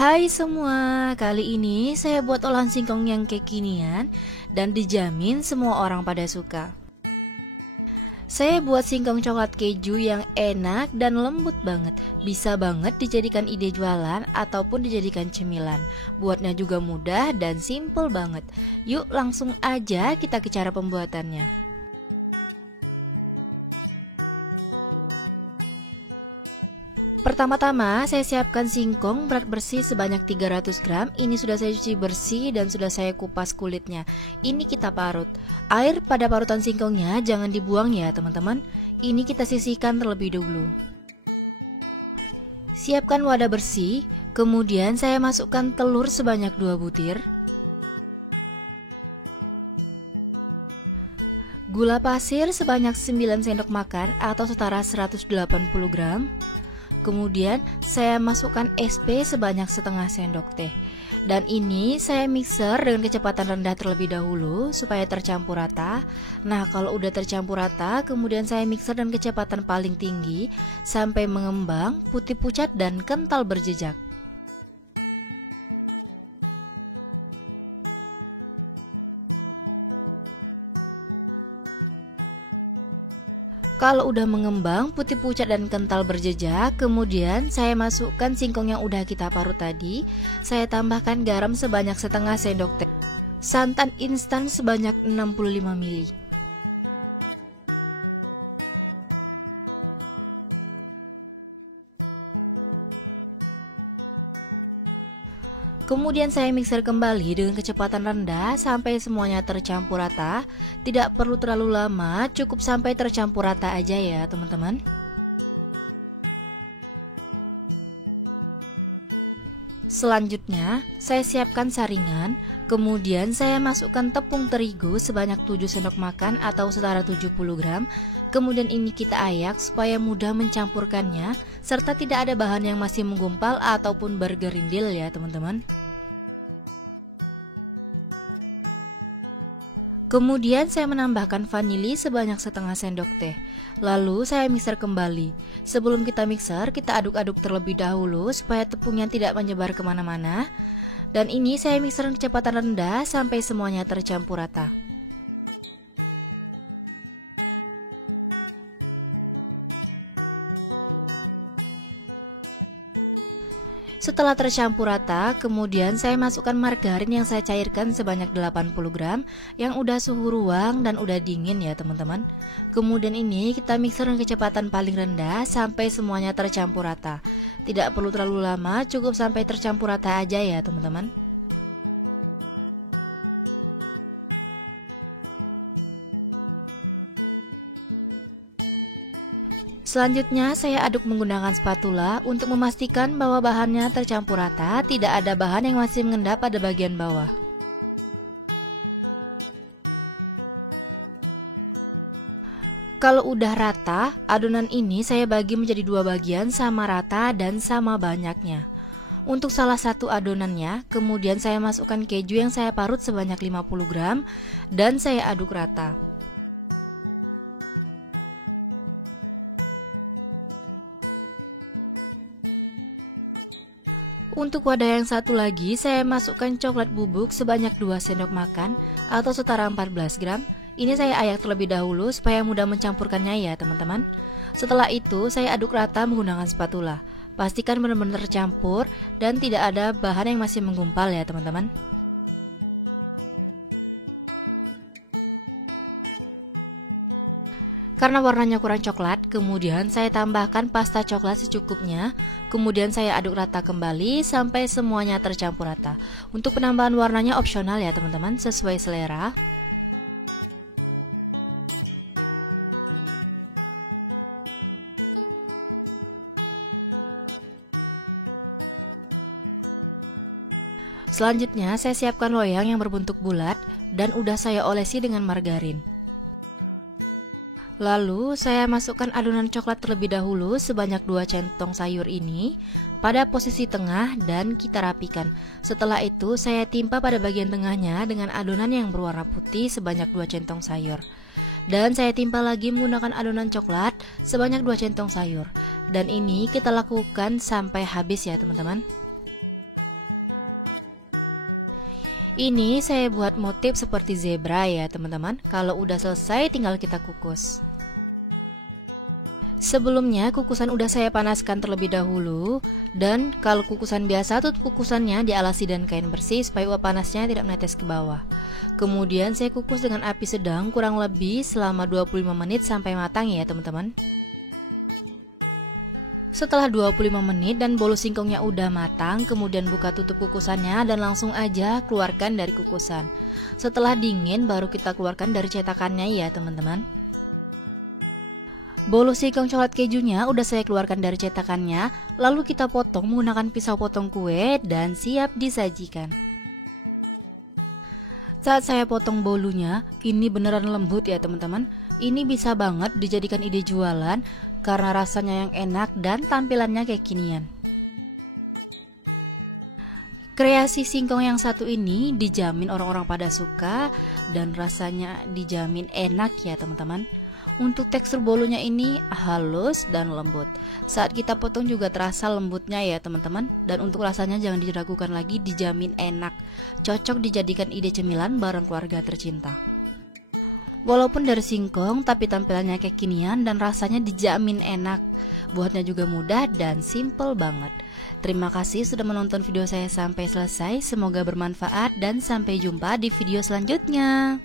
Hai semua, kali ini saya buat olahan singkong yang kekinian dan dijamin semua orang pada suka. Saya buat singkong coklat keju yang enak dan lembut banget. Bisa banget dijadikan ide jualan ataupun dijadikan cemilan. Buatnya juga mudah dan simple banget. Yuk langsung aja kita ke cara pembuatannya. Pertama-tama saya siapkan singkong berat bersih sebanyak 300 gram. Ini sudah saya cuci bersih dan sudah saya kupas kulitnya. Ini kita parut. Air pada parutan singkongnya jangan dibuang ya teman-teman. Ini kita sisihkan terlebih dahulu. Siapkan wadah bersih. Kemudian saya masukkan telur sebanyak 2 butir. Gula pasir sebanyak 9 sendok makan atau setara 180 gram. Kemudian saya masukkan SP sebanyak setengah sendok teh. Dan ini saya mixer dengan kecepatan rendah terlebih dahulu supaya tercampur rata. Nah kalau udah tercampur rata, kemudian saya mixer dengan kecepatan paling tinggi sampai mengembang, putih pucat dan kental berjejak. Kalau udah mengembang, putih pucat dan kental berjejak, kemudian saya masukkan singkong yang udah kita parut tadi. Saya tambahkan garam sebanyak setengah sendok teh. Santan instan sebanyak 65 ml. Kemudian saya mixer kembali dengan kecepatan rendah sampai semuanya tercampur rata. Tidak perlu terlalu lama, cukup sampai tercampur rata aja ya teman-teman. Selanjutnya, saya siapkan saringan. Kemudian saya masukkan tepung terigu sebanyak 7 sendok makan atau setara 70 gram. Kemudian ini kita ayak supaya mudah mencampurkannya, serta tidak ada bahan yang masih menggumpal ataupun bergerindil ya teman-teman. Kemudian saya menambahkan vanili sebanyak setengah sendok teh. Lalu saya mixer kembali. Sebelum kita mixer, kita aduk-aduk terlebih dahulu supaya tepungnya tidak menyebar kemana-mana. Dan ini saya mixer dengan kecepatan rendah sampai semuanya tercampur rata. Setelah tercampur rata, kemudian saya masukkan margarin yang saya cairkan sebanyak 80 gram yang udah suhu ruang dan udah dingin ya teman-teman. Kemudian ini kita mixer dengan kecepatan paling rendah sampai semuanya tercampur rata. Tidak perlu terlalu lama, cukup sampai tercampur rata aja ya teman-teman. Selanjutnya saya aduk menggunakan spatula untuk memastikan bahwa bahannya tercampur rata, tidak ada bahan yang masih mengendap pada bagian bawah. Kalau udah rata, adonan ini saya bagi menjadi 2 bagian sama rata dan sama banyaknya. Untuk salah satu adonannya, kemudian saya masukkan keju yang saya parut sebanyak 50 gram dan saya aduk rata. Untuk wadah yang satu lagi, saya masukkan coklat bubuk sebanyak 2 sendok makan atau setara 14 gram. Ini saya ayak terlebih dahulu supaya mudah mencampurkannya ya teman-teman. Setelah itu, saya aduk rata menggunakan spatula. Pastikan benar-benar tercampur dan tidak ada bahan yang masih menggumpal ya teman-teman. Karena warnanya kurang coklat, kemudian saya tambahkan pasta coklat secukupnya. Kemudian saya aduk rata kembali sampai semuanya tercampur rata. Untuk penambahan warnanya opsional ya teman-teman, sesuai selera. Selanjutnya saya siapkan loyang yang berbentuk bulat dan udah saya olesi dengan margarin. Lalu saya masukkan adonan coklat terlebih dahulu sebanyak 2 centong sayur ini pada posisi tengah dan kita rapikan. Setelah itu saya timpa pada bagian tengahnya dengan adonan yang berwarna putih sebanyak 2 centong sayur. Dan saya timpa lagi menggunakan adonan coklat sebanyak 2 centong sayur. Dan ini kita lakukan sampai habis ya teman-teman. Ini saya buat motif seperti zebra ya teman-teman. Kalau udah selesai tinggal kita kukus. Sebelumnya kukusan udah saya panaskan terlebih dahulu. Dan kalau kukusan biasa tutup kukusannya dialasi dan kain bersih supaya uap panasnya tidak menetes ke bawah. Kemudian saya kukus dengan api sedang kurang lebih selama 25 menit sampai matang ya teman-teman. Setelah 25 menit dan bolu singkongnya udah matang, kemudian buka tutup kukusannya dan langsung aja keluarkan dari kukusan. Setelah dingin baru kita keluarkan dari cetakannya ya teman-teman. Bolu singkong coklat kejunya udah saya keluarkan dari cetakannya, lalu kita potong menggunakan pisau potong kue dan siap disajikan. Saat saya potong bolunya, ini beneran lembut ya teman-teman. Ini bisa banget dijadikan ide jualan karena rasanya yang enak dan tampilannya kekinian. Kreasi singkong yang satu ini dijamin orang-orang pada suka dan rasanya dijamin enak ya teman-teman. Untuk tekstur bolunya ini halus dan lembut. Saat kita potong juga terasa lembutnya ya teman-teman. Dan untuk rasanya jangan diragukan lagi, dijamin enak. Cocok dijadikan ide cemilan bareng keluarga tercinta. Walaupun dari singkong tapi tampilannya kekinian dan rasanya dijamin enak. Buatnya juga mudah dan simple banget. Terima kasih sudah menonton video saya sampai selesai. Semoga bermanfaat dan sampai jumpa di video selanjutnya.